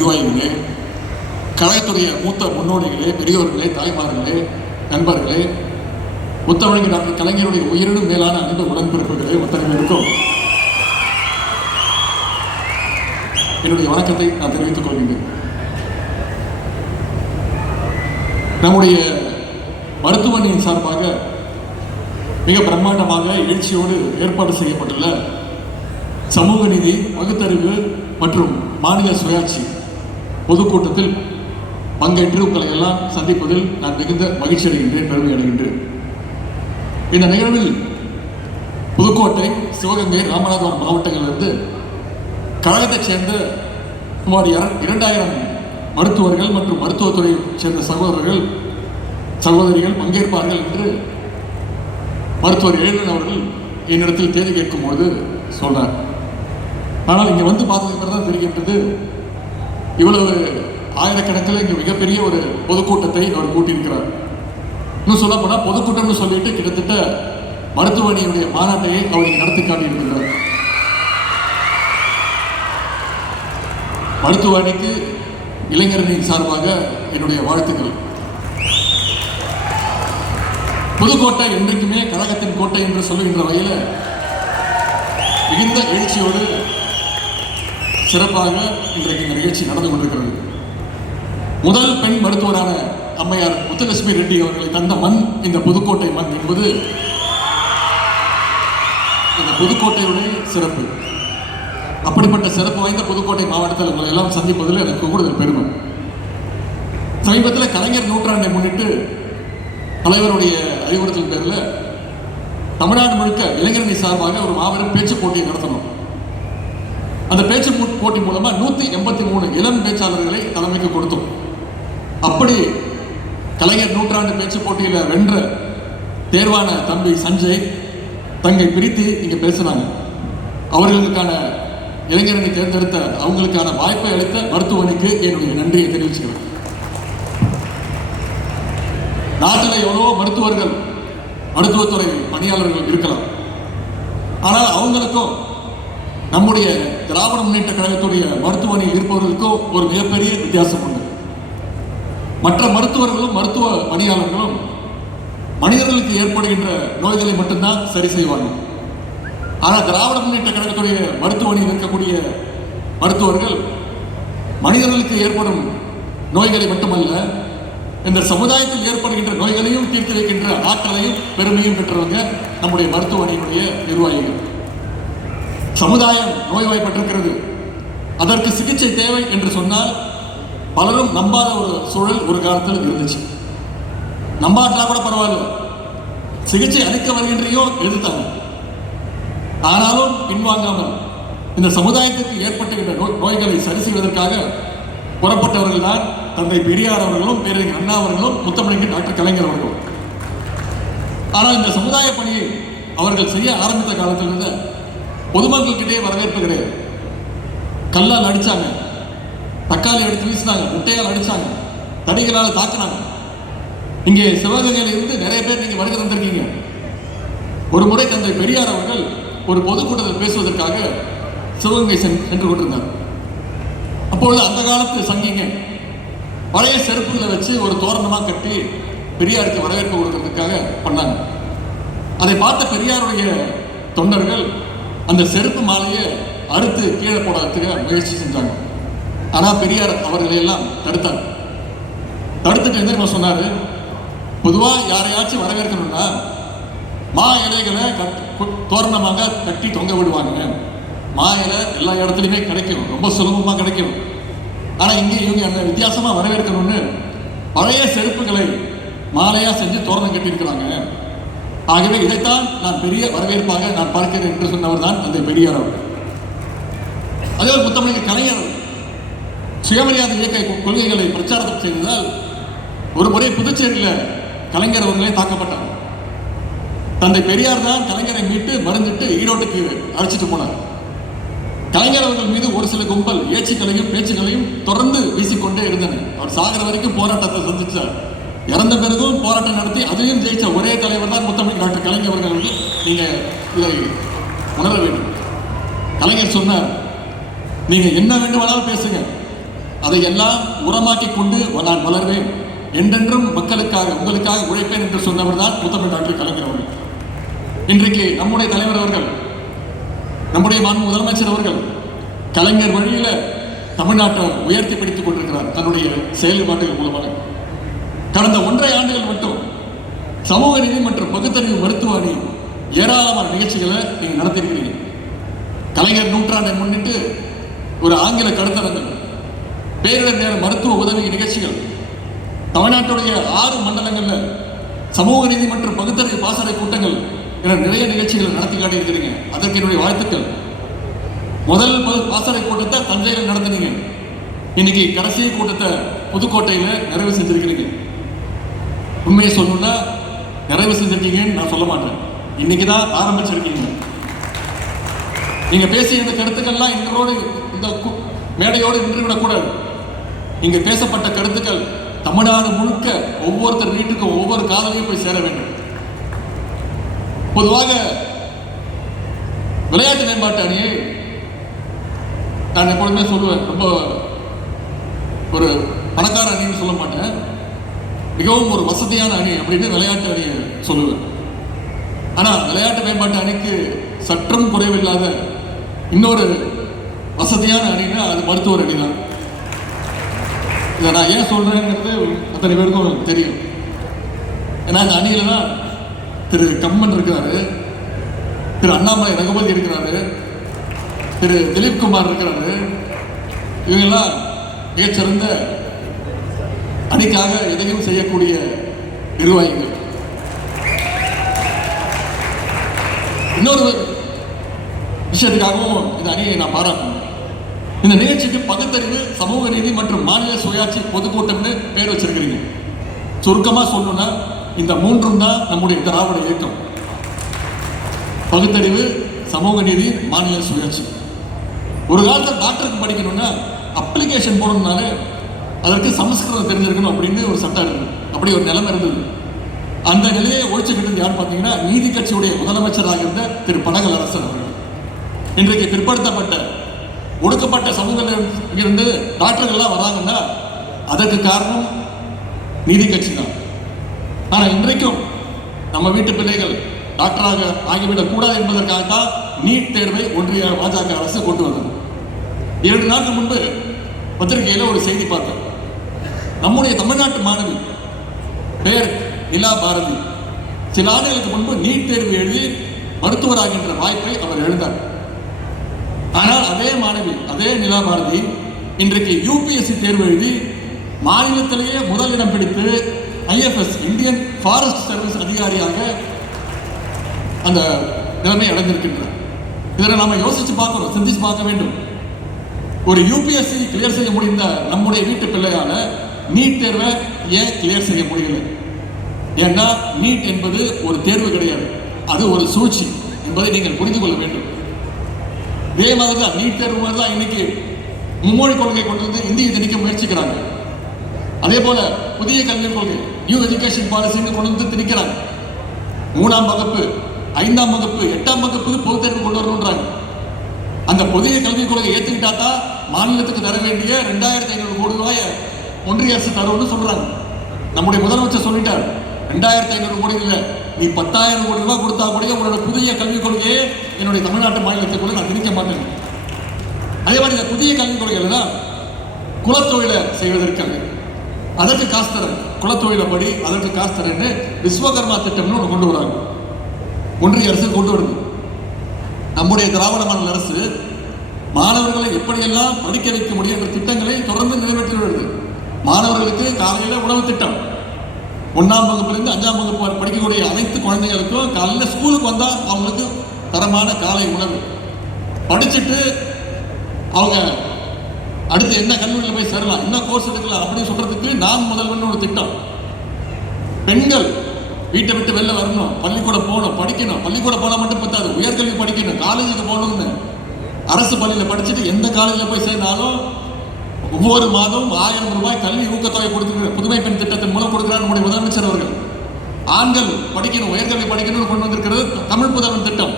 நிர்வாகிகளே கலைத்துறைய மூத்த முன்னோடிகளே பெரியோர்களே தாய்மார்களே நண்பர்களே முத்தமிழர் டாக்டர் கலைஞருடைய உயிரினும் மேலான அன்பு உடன்பிறப்புகளே அத்தனை என்னுடைய வணக்கத்தை நான் தெரிவித்துக் கொள்கின்றேன். நம்முடைய மருத்துவமனையின் சார்பாக மிக பிரம்மாண்டமாக எழுச்சியோடு ஏற்பாடு செய்யப்பட்டுள்ள சமூக நீதி பகுத்தறிவு மற்றும் மாநில சுயாட்சி பொதுக்கூட்டத்தில் பங்கேற்று உங்களை எல்லாம் சந்திப்பதில் நான் மிகுந்த மகிழ்ச்சி அடைகின்றேன் பெருமை அடைகின்றேன். இந்த நிகழ்வில் புதுக்கோட்டை சிவகங்கை ராமநாதபுரம் மாவட்டங்களிலிருந்து கழகத்தைச் சேர்ந்த சுமார் இரண்டாயிரம் மருத்துவர்கள் மற்றும் மருத்துவத்துறையைச் சேர்ந்த சகோதரர்கள் சகோதரிகள் பங்கேற்பார்கள் என்று மருத்துவர் எழுதன் அவர்கள் என்னிடத்தில் தேதி கேட்கும்போது சொன்னார் ஆனால் இங்கே வந்து பார்த்ததுக்கு தான் தெரிகின்றது இவ்வளவு ஆயிரக்கணக்கில் இங்கே மிகப்பெரிய ஒரு பொதுக்கூட்டத்தை அவர் கூட்டியிருக்கிறார். இன்னும் சொல்ல போனால் பொதுக்கூட்டம்னு சொல்லிட்டு கிட்டத்தட்ட மருத்துவமனையுடைய மாநாட்டையை அவர் நடத்தி காட்டியிருக்கிறார். மருத்துவ அணிக்கு இளைஞரணியின் சார்பாக என்னுடைய வாழ்த்துக்கள். புதுக்கோட்டை என்றைக்குமே கழகத்தின் கோட்டை என்று சொல்லுகின்ற வகையில் மிகுந்த எழுச்சியோடு சிறப்பாக இன்றைக்கு இந்த நிகழ்ச்சி நடந்து கொண்டிருக்கிறது. முதல் பெண் மருத்துவரான அம்மையார் முத்துலட்சுமி ரெட்டி அவர்களை தந்த மண் இந்த புதுக்கோட்டை மண் என்பது இந்த புதுக்கோட்டையுடைய சிறப்பு. அப்படிப்பட்ட சிறப்பு வாய்ந்த புதுக்கோட்டை மாவட்டத்தில் உங்களை எல்லாம் சந்திப்பதில் எனக்கு கூடுதல் பெருமை. சமீபத்தில் கலைஞர் நூற்றாண்டை முன்னிட்டு தலைவருடைய அறிவுறுத்தல் பேரில் தமிழ்நாடு முழுக்க இளைஞரணி சார்பாக ஒரு மாபெரும் பேச்சு போட்டியை நடத்தணும் அந்த பேச்சு போட்டி மூலமாக நூற்றி எண்பத்தி மூணு இளம் பேச்சாளர்களை தலைமைக்கு கொடுத்தோம். அப்படி கலைஞர் நூற்றாண்டு பேச்சு போட்டியில் வென்ற தேர்வான தம்பி சஞ்சய் தங்கை பிரித்து இங்கே பேசுனாங்க அவர்களுக்கான இளைஞரணி தேர்ந்தெடுத்த அவங்களுக்கான வாய்ப்பை அளித்த மருத்துவமனைக்கு என்னுடைய நன்றியை தெரிவிச்சுக்கிறேன். நாட்டில் எவ்வளவோ மருத்துவர்கள் மருத்துவத்துறை பணியாளர்கள் இருக்கலாம். ஆனால் அவங்களுக்கும் நம்முடைய திராவிட முன்னேற்ற கழகத்துடைய மருத்துவமனையில் இருப்பவர்களுக்கும் ஒரு மிகப்பெரிய வித்தியாசம் உண்டு. மற்ற மருத்துவர்களும் மருத்துவ பணியாளர்களும் மனிதர்களுக்கு ஏற்படுகின்ற நோய்களை மட்டும்தான் சரி செய்வாங்க. ஆனால் திராவிட முன்னேற்ற கழகத்துடைய மருத்துவமனையில் இருக்கக்கூடிய மருத்துவர்கள் மனிதர்களுக்கு ஏற்படும் நோய்களை மட்டுமல்ல இந்த சமுதாயத்தில் ஏற்படுகின்ற நோய்களையும் தீர்த்து வைக்கின்ற ஆற்றலையும் பெருமையும் பெற்றவங்க நம்முடைய மருத்துவமனையினுடைய நிர்வாகிகள். சமுதாயம் நோய்வாய்ப்பட்டிருக்கிறது. அதற்கு சிகிச்சை தேவை என்று சொன்னால் பலரும் நம்பாத ஒரு சூழல் ஒரு காலத்தில் இருந்துச்சு. நம்பாட்டா கூட பரவாயில்ல. சிகிச்சை அளிக்க வருகின்றையோ எதிர்த்தாங்க ஆனாலும் பின்வாங்காமல் இந்த சமுதாயத்திற்கு ஏற்பட்டுகின்ற நோ- நோய்களை சரி செய்வதற்காக புறப்பட்டவர்கள் தான் தந்தை பெரியார் அவர்களும் பேரறிஞர் அண்ணா அவர்களும் முத்தமிழர் டாக்டர் கலைஞர் அவர்களும். ஆனால் இந்த சமுதாய பணியை அவர்கள் செய்ய ஆரம்பித்த காலத்திலிருந்து பொதுமக்கள்கிட்டே வரவேற்பு கிடையாது. கல்லால் அடித்தாங்க தக்காளி எடுத்து வீசினாங்க. முட்டையால் அடித்தாங்க தடிகளால் தாக்குனாங்க. இங்கே சிவகங்கையில் இருந்து நிறைய பேர் நீங்கள் வருகை தந்திருக்கீங்க. ஒரு முறை தந்தை பெரியார் அவர்கள் ஒரு பொதுக்கூட்டத்தில் பேசுவதற்காக சிவகங்கை சென்- சென்று கொண்டிருந்தார். அப்பொழுது அந்த காலத்து சங்கிங்க பழைய செருப்புகளை வச்சு ஒரு தோரணமாக கட்டி பெரியாருக்கு வரவேற்பு கொடுக்கறதுக்காக பண்ணாங்க. அதை பார்த்த பெரியாருடைய தொண்டர்கள் அந்த செருப்பு மாலையை அறுத்து கீழே போடுறதுக்கு முயற்சி செஞ்சாங்க. ஆனால் பெரியார் அவர்களை எல்லாம் தடுத்தார். தடுத்துட்டு என்ன சொன்னார்? பொதுவாக யாரையாச்சும் வரவேற்கணும்னா மா இலைகளை கட் தோரணமாக கட்டி தொங்க விடுவாங்க. மா இலை எல்லா இடத்துலையுமே கிடைக்கும். ரொம்ப சுலபமாக கிடைக்கும். ஆனால் இங்கே இவங்க அந்த வித்தியாசமாக வரவேற்கணும்னு பழைய செருப்புகளை மாலையாக செஞ்சு தோரணம் கட்டியிருக்கிறாங்க. ஆகவே இதைத்தான் நான் பெரிய வரவேற்பாக நான் பார்க்கிறேன் என்று சொன்னவர் தான் அந்த பெரியார் அவர்கள் அதே ஒரு முத்தமிழக கலைஞர் சுயமரியாதை இயக்க கொள்கைகளை பிரச்சாரம் செய்ததால் ஒரு முறை புதுச்சேரியில் கலைஞர் அவர்களே தாக்கப்பட்டார். தந்தை பெரியார் தான் கலைஞரை மீட்டு மருந்துட்டு ஈரோட்டுக்கு அழைச்சிட்டு போனார். கலைஞர் அவர்கள் மீது ஒரு சில கும்பல் ஏச்சுக்களையும் பேச்சுக்களையும் தொடர்ந்து வீசிக்கொண்டே இருந்தன. அவர் சாகிற வரைக்கும் போராட்டத்தை சந்திச்சார். இறந்த பிறகும் போராட்டம் நடத்தி அதையும் ஜெயிச்ச ஒரே தலைவர் தான் முத்தமிழ் டாக்டர் கலைஞர் அவர்கள் என்று இதை உணர வேண்டும். கலைஞர் சொன்னார் நீங்கள் என்ன வேண்டுமானாலும் பேசுங்க. அதையெல்லாம் உரமாக்கி கொண்டு நான் வளர்வேன். என்றென்றும் மக்களுக்காக உங்களுக்காக உழைப்பேன் என்று சொன்னவர் தான் முத்தமிழ் டாக்டர் கலைஞர் அவர்கள். இன்றைக்கு நம்முடைய தலைவர் அவர்கள் நம்முடைய மாண்பு முதலமைச்சர் அவர்கள் கலைஞர் வழியில் தமிழ்நாட்டை உயர்த்தி பிடித்துக் கொண்டிருக்கிறார். தன்னுடைய செயல்பாடுகள் மூலமாக. கடந்த ஒன்றரை ஆண்டுகள் மட்டும் சமூக நீதி மற்றும் பகுத்தறிவு மருத்துவ அணி ஏராளமான நிகழ்ச்சிகளை நீங்கள் நடத்திருக்கிறீங்க. கலைஞர் நூற்றாண்டை முன்னிட்டு ஒரு ஆங்கில கருத்தரங்கம் பேரிடர் நேர மருத்துவ உதவி நிகழ்ச்சிகள் தமிழ்நாட்டுடைய ஆறு மண்டலங்களில் சமூக நீதி மற்றும் பகுத்தறிவு பாசறை கூட்டங்கள் என நிறைய நிகழ்ச்சிகளை நடத்தி காட்டியிருக்கிறீங்க. அதற்கு என்னுடைய வாழ்த்துக்கள். முதல் பாசறை கூட்டத்தை தஞ்சையில் நடத்தினீங்க. இன்னைக்கு கடைசி கூட்டத்தை புதுக்கோட்டையில் நிறைவு செஞ்சிருக்கிறீங்க. உண்மையை சொல்லணும்னா நிறைவு செஞ்சிருக்கீங்கன்னு நான் சொல்ல மாட்டேன். இன்னைக்கு தான் ஆரம்பிச்சிருக்கீங்க. நீங்கள் பேசிய இந்த கருத்துக்கள்லாம் எங்களோடு இந்த மேடையோடு நின்று விடக்கூடாது இங்கே பேசப்பட்ட கருத்துக்கள் தமிழ்நாடு முழுக்க ஒவ்வொருத்தர் வீட்டுக்கும் ஒவ்வொரு காதலையும் போய் சேர வேண்டும். பொதுவாக விளையாட்டு மேம்பாட்டு அணியை நான் எப்பொழுதுமே சொல்லுவேன். ரொம்ப ஒரு பணக்கார அணின்னு சொல்ல மாட்டேன். மிகவும் ஒரு வசதியான அணி அப்படின்னு விளையாட்டு அணியை சொல்லுவேன் ஆனால் விளையாட்டு மேம்பாட்டு அணிக்கு சற்றும் குறைவில்லாத இன்னொரு வசதியான அணினா அது மருத்துவர் அணி தான் இதை நான் ஏன் சொல்கிறேங்கிறது அத்தனை பேருக்கும் தெரியும். ஏன்னா அந்த அணியில தான் திரு கம்மன் இருக்கிறாரு திரு அண்ணாமலை ரகுபதி இருக்கிறாரு திரு திலீப் குமார் இருக்கிறாரு. இவங்கெல்லாம் மிகச்சிறந்த அணிக்காக எதையும் செய்யக்கூடிய நிர்வாகிகள். இன்னொரு விஷயத்துக்காகவும் இந்த அணியை நான் பாராட்டணும். இந்த நிகழ்ச்சிக்கு பகுத்தறிவு சமூக நீதி மற்றும் மாநில சுயாட்சி பொதுக்கூட்டம்னு பேர் வச்சிருக்கிறீங்க. சுருக்கமாக சொல்லணும்னா இந்த மூன்றும் தான் நம்முடைய திராவிட இயக்கம். பகுத்தறிவு சமூக நீதி மாநில சுயாட்சி. ஒரு காலத்தில் டாக்டருக்கு படிக்கணும்னா அப்ளிகேஷன் போடணும்னாலே அதற்கு சமஸ்கிருதம் தெரிஞ்சிருக்கணும் அப்படின்னு ஒரு சட்டம் இருந்தது. அப்படி ஒரு நிலைமை இருந்தது. அந்த நிலையை ஒழிச்சுக்கிட்டு யார் பார்த்தீங்கன்னா நீதி கட்சியுடைய முதலமைச்சராக இருந்த திரு. பனகல் அரசன் அவர்கள். இன்றைக்கு பிற்படுத்தப்பட்ட ஒடுக்கப்பட்ட சமூகத்தில் இருந்து டாக்டர்கள்லாம் வராங்கன்னா அதற்கு காரணம் நீதி கட்சி தான். ஆனால் இன்றைக்கும் நம்ம வீட்டு பிள்ளைகள் டாக்டராக ஆகிவிடக் கூடாது என்பதற்காகத்தான் நீட் தேர்வை ஒன்றிய பாஜக அரசு கொண்டு வந்தது. இரண்டு நாட்கள் முன்பு பத்திரிகையில் ஒரு செய்தி பார்த்தேன். நம்முடைய தமிழ்நாட்டு மாணவி பெயர் நிலா பாரதி. சில ஆண்டுகளுக்கு முன்பு நீட் தேர்வு எழுதி மருத்துவராகின்ற வாய்ப்பை அவர் எழுந்தார். ஆனால் அதே மாணவி அதே நிலா பாரதி இன்றைக்கு யூபிஎஸ்சி தேர்வு எழுதி மாநிலத்திலேயே முதலிடம் பிடித்து ஐஎஃப்எஸ் இந்தியன் ஃபாரஸ்ட் சர்வீஸ் அதிகாரியாக அந்த நிலைமை அடைந்திருக்கின்றார். இதில் நாம யோசிச்சு பார்க்கணும் சிந்திச்சு பார்க்க வேண்டும். ஒரு யூபிஎஸ்சி கிளியர் செய்ய முடிந்த நம்முடைய வீட்டு பிள்ளையான நீட் தேர்வை ஏன் கிளியர் செய்ய முடியல? ஏன்னா நீட் என்பது ஒரு தேர்வு கிடையாது. அது ஒரு சூழ்ச்சி என்பதை நீங்கள் புரிந்து கொள்ள வேண்டும். இதே மாதிரி தான் நீட் தேர்வு மாதிரி தான் இன்னைக்கு மும்மொழி கொள்கை கொண்டு வந்து இந்தியை திணிக்க முயற்சிக்கிறாங்க. அதே போல புதிய கல்விக் கொள்கை நியூ எஜுகேஷன் பாலிசின்னு கொண்டு வந்து திணிக்கிறாங்க. மூணாம் வகுப்பு ஐந்தாம் வகுப்பு எட்டாம் வகுப்பு பொது தேர்வு கொண்டு வரணுன்றாங்க அந்த புதிய கல்விக் கொள்கை ஏற்றுக்கிட்டா தான் மாநிலத்துக்கு தர வேண்டிய ரெண்டாயிரத்தி ஐநூறு கோடி ரூபாய ஒன்றிய அரசு தரும்னு சொல்றாங்க. நம்முடைய முதலமைச்சர் சொல்லிட்டார் ரெண்டாயிரத்தி ஐநூறு கோடி இல்லை நீ பத்தாயிரம் கோடி ரூபாய் கொடுத்தா கூட உன்னோட புதிய கல்விக் கொள்கையை என்னுடைய தமிழ்நாட்டு மாநிலத்துக்குள்ள நான் திணிக்க மாட்டேன். அதே மாதிரி இந்த புதிய கல்விக் கொள்கையில தான் குலத்தொழிலை செய்வதற்காக. அதற்கு காசு தரேன். குலத்தொழிலை படி அதற்கு காசு தரேன்னு விஸ்வகர்மா திட்டம்னு ஒன்று கொண்டு வராங்க. ஒன்றிய அரசு கொண்டு வருது. நம்முடைய திராவிட மாநில அரசு மாணவர்களை எப்படியெல்லாம் படிக்க வைக்க முடியும் என்ற திட்டங்கள் மாணவர்களுக்கு காலையில் உணவு திட்டம். ஒன்றாம் வகுப்புலேருந்து அஞ்சாம் வகுப்பு படிக்கக்கூடிய அனைத்து குழந்தைகளுக்கும் காலையில் ஸ்கூலுக்கு வந்தால் அவங்களுக்கு தரமான காலை உணவு. படிச்சுட்டு அவங்க அடுத்து என்ன கல்லூரியில் போய் சேரலாம் என்ன கோர்ஸ் எடுக்கலாம் அப்படின்னு சொல்கிறதுக்கு நான் முதல்வன் ஒரு திட்டம். பெண்கள் வீட்டை விட்டு வெளில வரணும் பள்ளிக்கூடம் போகணும் படிக்கணும். பள்ளிக்கூடம் போனால் மட்டும் பத்தாது உயர்கல்வி படிக்கணும் காலேஜுக்கு போகணும்னு. அரசு பள்ளியில் படிச்சுட்டு எந்த காலேஜில் போய் சேர்ந்தாலும் ஒவ்வொரு மாதமும் ஆயிரம் ரூபாய் கல்வி ஊக்கத்தொகை கொடுத்துருக்கிற புதுமை பெண் திட்டத்தின் மூலம் கொடுக்கிறார் நம்முடைய முதலமைச்சர் அவர்கள். ஆண்கள் படிக்கணும் உயர்கல்வி படிக்கணும்னு கொண்டு வந்திருக்கிறது தமிழ் புதல்வன் திட்டம்.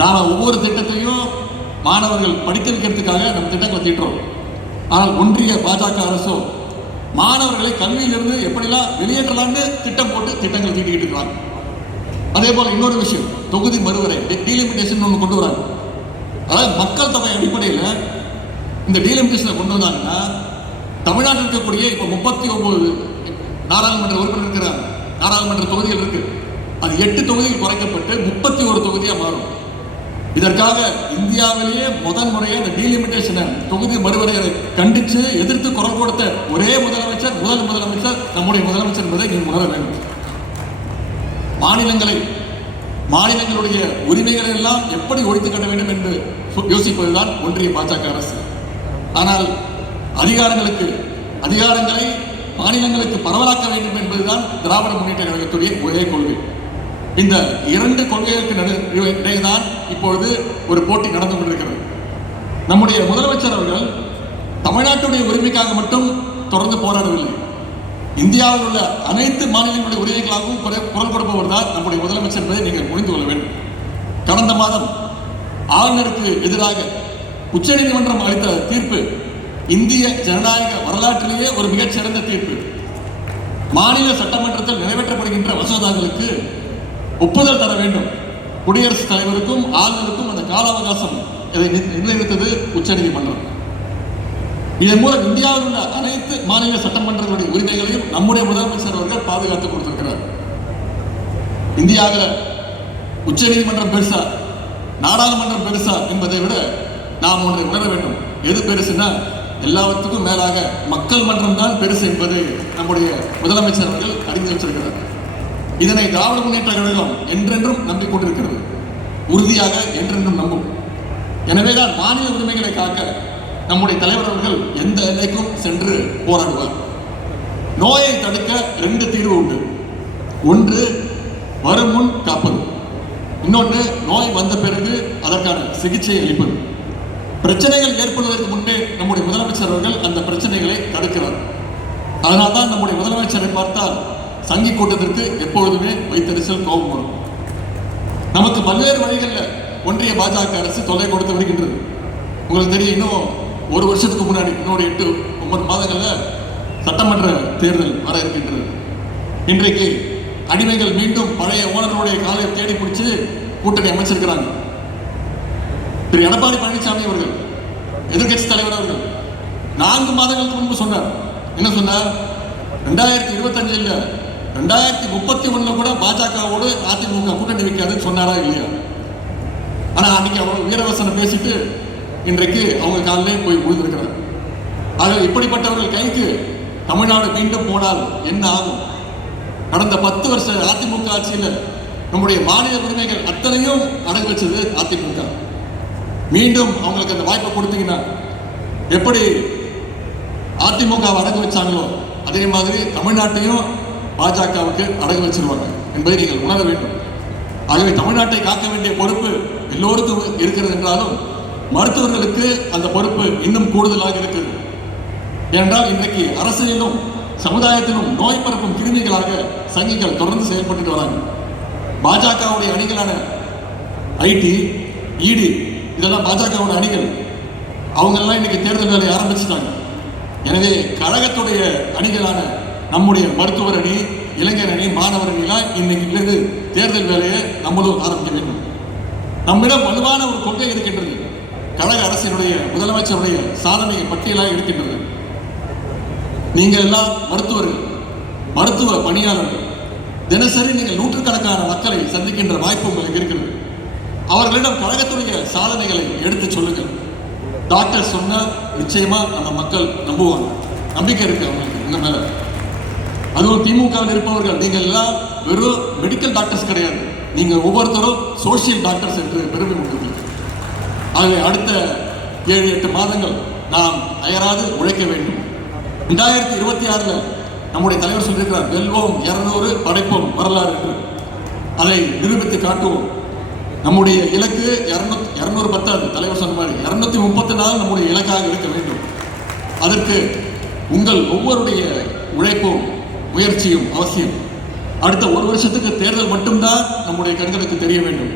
நாம் ஒவ்வொரு திட்டத்தையும் மாணவர்கள் படிக்க வைக்கிறதுக்காக நம்ம திட்டங்களை தீட்டுறோம். ஆனால் ஒன்றிய பாஜக அரசோ மாணவர்களை கல்வியிலிருந்து எப்படிலாம் வெளியேற்றலாம்னு திட்டம் போட்டு திட்டங்கள் தீட்டிக்கிட்டு இருக்கிறாங்க அதே போல் இன்னொரு விஷயம் தொகுதி மறுவரை டீலிமிட்டேஷன் ஒன்று கொண்டு வராங்க. அதாவது மக்கள் தொகை அடிப்படையில் இந்த டீலிமிட்டேஷனை கொண்டு வந்தாங்கன்னா தமிழ்நாட்டில் இருக்கக்கூடிய இப்போ முப்பத்தி ஒம்பது நாடாளுமன்ற உறுப்பினர் இருக்கிறாங்க. நாடாளுமன்ற தொகுதிகள் இருக்கு. அது எட்டு தொகுதிகள் குறைக்கப்பட்டு முப்பத்தி ஒரு தொகுதியாக மாறும். இதற்காக இந்தியாவிலேயே முதல் முறையாக இந்த டீலிமிட்டேஷனை தொகுதி மறுவரையறை கண்டித்து எதிர்த்து குரல் கொடுத்த ஒரே முதலமைச்சர் முதல் முதலமைச்சர் நம்முடைய முதலமைச்சர் என்பதை நீங்கள் உணர வேண்டும். மாநிலங்களை மாநிலங்களுடைய உரிமைகளை எல்லாம் எப்படி ஒழித்து கட்ட வேண்டும் என்று யோசிப்பதுதான் ஒன்றிய பாஜக அரசு. ஆனால் அதிகாரங்களுக்கு அதிகாரங்களை மாநிலங்களுக்கு பரவலாக்க வேண்டும் என்பதுதான் திராவிட முன்னேற்ற கழகத்துடைய ஒரே கொள்கை. இந்த இரண்டு கொள்கைகளுக்கு நடு இடையேதான் இப்பொழுது ஒரு போட்டி நடந்து கொண்டிருக்கிறது. நம்முடைய முதலமைச்சர் அவர்கள் தமிழ்நாட்டுடைய உரிமைக்காக மட்டும் தொடர்ந்து போராடவில்லை. இந்தியாவில் உள்ள அனைத்து மாநிலங்களுடைய உரிமைகளாகவும் குரல் கொடுப்பவர் தான் நம்முடைய முதலமைச்சர் என்பதை நீங்கள் புரிந்து கொள்ள வேண்டும். கடந்த மாதம் ஆளுநருக்கு எதிராக உச்சநீதிமன்றம் அளித்த தீர்ப்பு இந்திய ஜனநாயக வரலாற்றிலேயே ஒரு மிகச்சிறந்த தீர்ப்பு. மாநில சட்டமன்றத்தில் நிறைவேற்றப்படுகின்ற மசோதாக்களுக்கு ஒப்புதல் தர வேண்டும். குடியரசுத் தலைவருக்கும் ஆளுநருக்கும் அந்த கால அவகாசம் இதை நி- நிர்ணயித்தது உச்சநீதிமன்றம். இதன் மூலம் இந்தியாவில் உள்ள அனைத்து மாநில சட்டமன்றங்களுடைய உரிமைகளையும் நம்முடைய முதலமைச்சர் அவர்கள் பாதுகாத்து கொடுத்திருக்கிறார். இந்தியாவில் உச்சநீதிமன்றம் பெருசா நாடாளுமன்றம் பெருசா என்பதை விட நாம் ஒன்றை உணர வேண்டும். எது பெருசுன்னா எல்லாவற்றுக்கும் மேலாக மக்கள் மன்றம் தான் பெருசு என்பது நம்முடைய முதலமைச்சர் அவர்கள் அறிந்து வச்சிருக்கிறார். இதனை திராவிட முன்னேற்ற கழகம் என்றென்றும் நம்பிக்கொண்டிருக்கிறது. உறுதியாக என்றென்றும் நம்பும். எனவேதான் மாநில உரிமைகளை காக்க நம்முடைய தலைவர் அவர்கள் எந்த எல்லைக்கும் சென்று போராடுவார். நோயை தடுக்க ரெண்டு தீர்வு உண்டு. ஒன்று வரும் முன் காப்பது. இன்னொன்று நோய் வந்த பிறகு அதற்கான சிகிச்சை அளிப்பது. பிரச்சனைகள் ஏற்படுவதற்கு முன்பே நம்முடைய முதலமைச்சர் அவர்கள் அந்த பிரச்சனைகளை தடுக்கிறார். அதனால்தான் நம்முடைய முதலமைச்சரை பார்த்தால் சங்கி கூட்டத்திற்கு எப்பொழுதுமே வைத்தறிச்சல் கோபம் வரும். நமக்கு பல்வேறு வழிகளில் ஒன்றிய பாஜக அரசு தொல்லை கொடுத்து வருகின்றது. உங்களுக்கு தெரியும் இன்னும் ஒரு வருஷத்துக்கு முன்னாடி இன்னொரு எட்டு ஒன்பது மாதங்களில் சட்டமன்ற தேர்தல் வர இருக்கின்றது. இன்றைக்கு அடிமைகள் மீண்டும் பழைய ஓனர்களுடைய காலை தேடி பிடிச்சி கூட்டணி அமைச்சிருக்கிறாங்க. திரு எடப்பாடி பழனிசாமி அவர்கள் எதிர்கட்சி தலைவர் அவர்கள் நான்கு மாதங்களுக்கு முன்பு சொன்னார். என்ன சொன்னார்? ரெண்டாயிரத்தி இருபத்தஞ்சு இல்ல ரெண்டாயிரத்தி முப்பத்தி ஒன்றில் கூட பாஜகவோடு அதிமுக கூட்டணி வைக்காதுன்னு சொன்னாரா இல்லையா? ஆனால் அன்னைக்கு அவங்க வீரவசனம் பேசிட்டு இன்றைக்கு அவங்க காலிலே போய் விழுந்திருக்கிறார். ஆக இப்படிப்பட்டவர்கள் கைக்கு தமிழ்நாடு மீண்டும் போனால் என்ன ஆகும்? கடந்த பத்து வருஷ அதிமுக ஆட்சியில் நம்முடைய மாநில உரிமைகள் அத்தனையும் அடங்கி வச்சது அதிமுக. மீண்டும் அவங்களுக்கு அந்த வாய்ப்பை கொடுத்தீங்கன்னா எப்படி அதிமுக அடகு வச்சாங்களோ அதே மாதிரி தமிழ்நாட்டையும் பாஜகவுக்கு அடகு வச்சிருவாங்க என்பதை நீங்கள் உணர வேண்டும். ஆகவே தமிழ்நாட்டை காக்க வேண்டிய பொறுப்பு எல்லோருக்கும் இருக்கிறது என்றாலும் மருத்துவர்களுக்கு அந்த பொறுப்பு இன்னும் கூடுதலாக இருக்குது ஏனென்றால் இன்றைக்கு அரசியலும் சமுதாயத்திலும் நோய் பரப்பும் கிருமிகளாக சங்கிகள் தொடர்ந்து செயல்பட்டு வராங்க. பாஜகவுடைய அணிகளான ஐடி இடி இதெல்லாம் பாஜகவோட அணிகள். அவங்கெல்லாம் இன்னைக்கு தேர்தல் வேலையை ஆரம்பிச்சிட்டாங்க. எனவே கழகத்துடைய அணிகளான நம்முடைய மருத்துவர் அணி இளைஞர் அணி மாணவர் அணிலாம் இன்னைக்கு தேர்தல் வேலையை நம்மளும் ஆரம்பிக்க வேண்டும். நம்மிடம் வலுவான ஒரு கொள்கை இருக்கின்றது. கழக அரசினுடைய முதலமைச்சருடைய சாதனை பட்டியலாக இருக்கின்றது நீங்கள் எல்லாம் மருத்துவர்கள் மருத்துவ பணியாளர்கள் தினசரி நீங்கள் நூற்றுக்கணக்கான மக்களை சந்திக்கின்ற வாய்ப்பு உங்களுக்கு இருக்கிறது. அவர்களிடம் கழகத்துடைய சாதனைகளை எடுத்துச் சொல்லுங்கள். டாக்டர் சொன்னால் நிச்சயமா நம்ம மக்கள் நம்புவாங்க. நம்பிக்கை இருக்கு அவங்களுக்கு இந்த மேல. அதுவும் திமுகவில் இருப்பவர்கள் நீங்கள் எல்லாம் வெறும் மெடிக்கல் டாக்டர்ஸ் கிடையாது. நீங்கள் ஒவ்வொருத்தரும் சோஷியல் டாக்டர்ஸ் என்று பெருமை கொண்டிருக்கீங்க ஆகவே அடுத்த ஏழு எட்டு மாதங்கள் நாம் அயராது உழைக்க வேண்டும். ரெண்டாயிரத்தி இருபத்தி ஆறில் நம்முடைய தலைவர் சொல்லியிருக்கிறார் வெல்வோம் இருநூறு படைப்போம் வரலாறு என்று. அதை நிரூபித்து காட்டுவோம். நம்முடைய இலக்கு இரநூத் இரநூறு பத்தாது தலைவர் சொன்ன மாதிரி. இரநூத்தி முப்பத்தி நாலு நம்முடைய இலக்காக இருக்க வேண்டும். அதற்கு உங்கள் ஒவ்வொருடைய உழைப்பும் முயற்சியும் அவசியம். அடுத்த ஒரு வருஷத்துக்கு தேர்தல் மட்டும்தான் நம்முடைய கண்களுக்கு தெரிய வேண்டும்.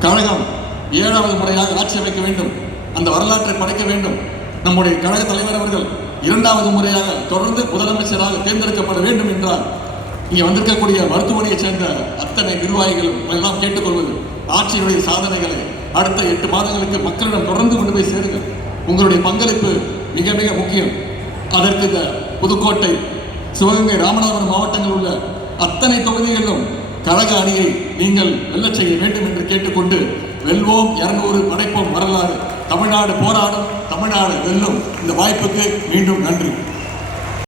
கழகம் ஏழாவது முறையாக ஆட்சி அமைக்க வேண்டும். அந்த வரலாற்றை படைக்க வேண்டும். நம்முடைய கழக தலைவர் அவர்கள் இரண்டாவது முறையாக தொடர்ந்து முதலமைச்சராக தேர்ந்தெடுக்கப்பட வேண்டும் என்றால் இங்கே வந்திருக்கக்கூடிய மருத்துவமனையைச் சேர்ந்த அத்தனை நிர்வாகிகளும் எல்லாம் கேட்டுக்கொள்வது ஆட்சியினுடைய சாதனைகளை அடுத்த எட்டு மாதங்களுக்கு மக்களிடம் தொடர்ந்து கொண்டு போய் சேருங்கள் உங்களுடைய பங்களிப்பு மிக மிக முக்கியம். அதற்கு இந்த புதுக்கோட்டை சிவகங்கை ராமநாதபுரம் மாவட்டங்களில் உள்ள அத்தனை தொகுதிகளிலும் கழக அணியை நீங்கள் வெல்ல செய்ய வேண்டும் என்று கேட்டுக்கொண்டு வெல்வோம் இருநூறு படைப்போம் வரலாறு. தமிழ்நாடு போராடும் தமிழ்நாடு வெல்லும். இந்த வாய்ப்புக்கு மீண்டும் நன்றி.